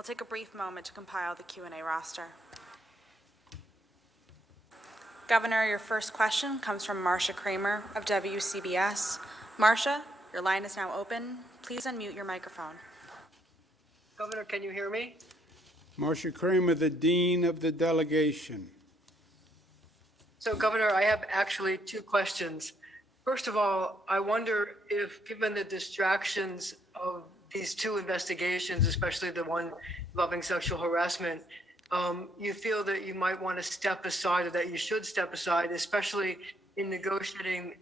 We'll take a brief moment to compile the Q&A roster. Governor, your first question comes from Marcia Kramer of WCBS. Marcia, your line is now open. Please unmute your microphone. Governor, can you hear me? Marcia Kramer, the Dean of the Delegation. So, Governor, I have actually two questions. First of all, I wonder if, given the distractions of these two investigations, especially the one involving sexual harassment, you feel that you might want to step aside, or that you should step aside, especially in negotiating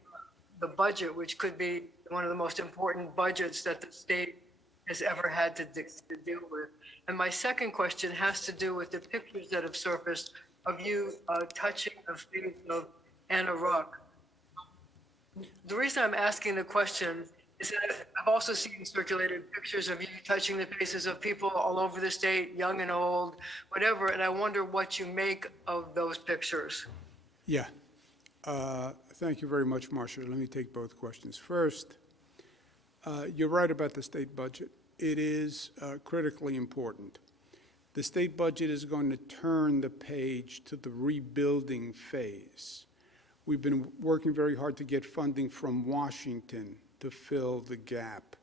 the budget, which could be one of the most important budgets that the state has ever had to deal with. And my second question has to do with the pictures that have surfaced of you touching the face of Anna Ruck. The reason I'm asking the question is that I've also seen circulated pictures of you touching the faces of people all over the state, young and old, whatever, and I wonder what you make of those pictures. Yeah. Thank you very much, Marcia. Let me take both questions. First, you're right about the state budget. It is critically important. The state budget is going to turn the page to the rebuilding phase. We've been working very hard to get funding from Washington to fill the gap,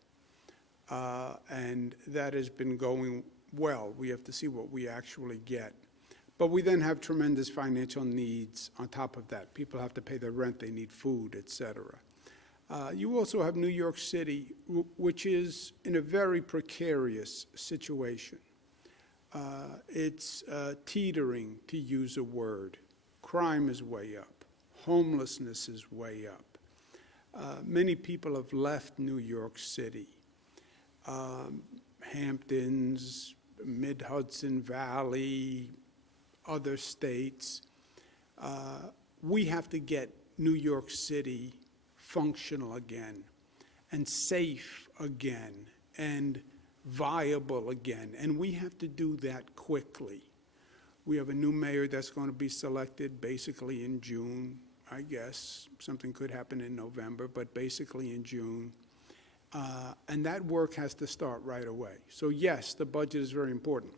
and that has been going well. We have to see what we actually get. But we then have tremendous financial needs on top of that. People have to pay their rent, they need food, et cetera. You also have New York City, which is in a very precarious situation. It's teetering, to use a word. Crime is way up. Homelessness is way up. Many people have left New York City. Hamptons, Mid-Hudson Valley, other states. We have to get New York City functional again, and safe again, and viable again. And we have to do that quickly. We have a new mayor that's going to be selected basically in June, I guess. Something could happen in November, but basically in June. And that work has to start right away. So yes, the budget is very important.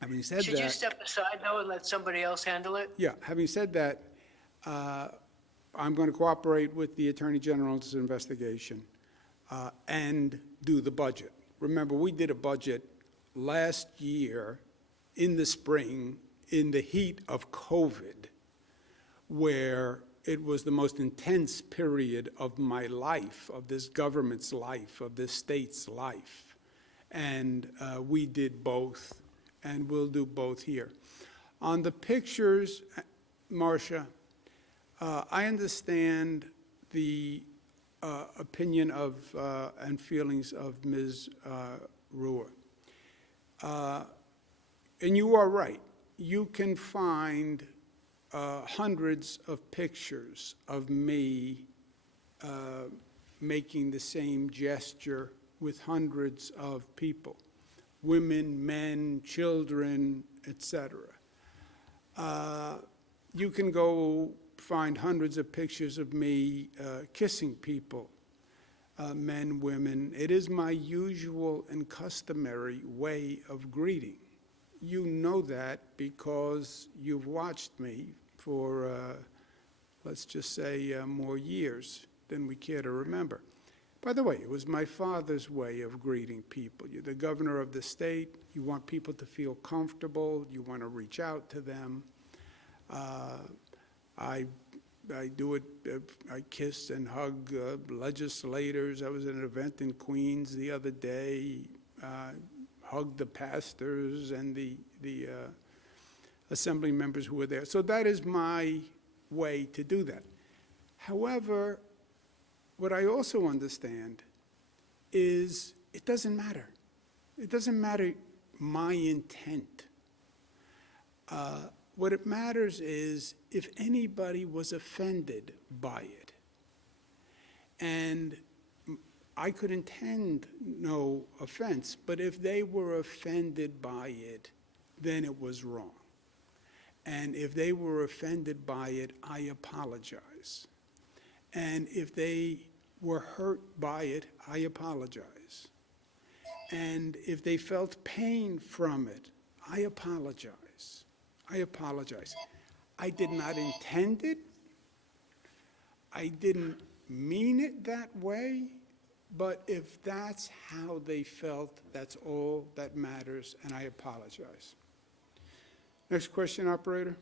Having said that— Should you step aside, though, and let somebody else handle it? Yeah, having said that, I'm going to cooperate with the Attorney General's investigation and do the budget. Remember, we did a budget last year in the spring in the heat of COVID, where it was the most intense period of my life, of this government's life, of this state's life. And we did both, and we'll do both here. On the pictures, Marcia, I understand the opinion of and feelings of Ms. Ruhr. And you are right. You can find hundreds of pictures of me making the same gesture with hundreds of people, women, men, children, etc. You can go find hundreds of pictures of me kissing people, men, women. It is my usual and customary way of greeting. You know that because you've watched me for, let's just say, more years than we care to remember. By the way, it was my father's way of greeting people. You're the governor of the state. You want people to feel comfortable. You want to reach out to them. I do it. I kiss and hug legislators. I was at an event in Queens the other day. Hugged the pastors and the assembly members who were there. So that is my way to do that. However, what I also understand is it doesn't matter. It doesn't matter my intent. What it matters is if anybody was offended by it. And I could intend no offense, but if they were offended by it, then it was wrong. And if they were offended by it, I apologize. And if they were hurt by it, I apologize. And if they felt pain from it, I apologize. I apologize. I did not intend it. I didn't mean it that way, but if that's how they felt, that's all that matters, and I apologize. Next question, operator.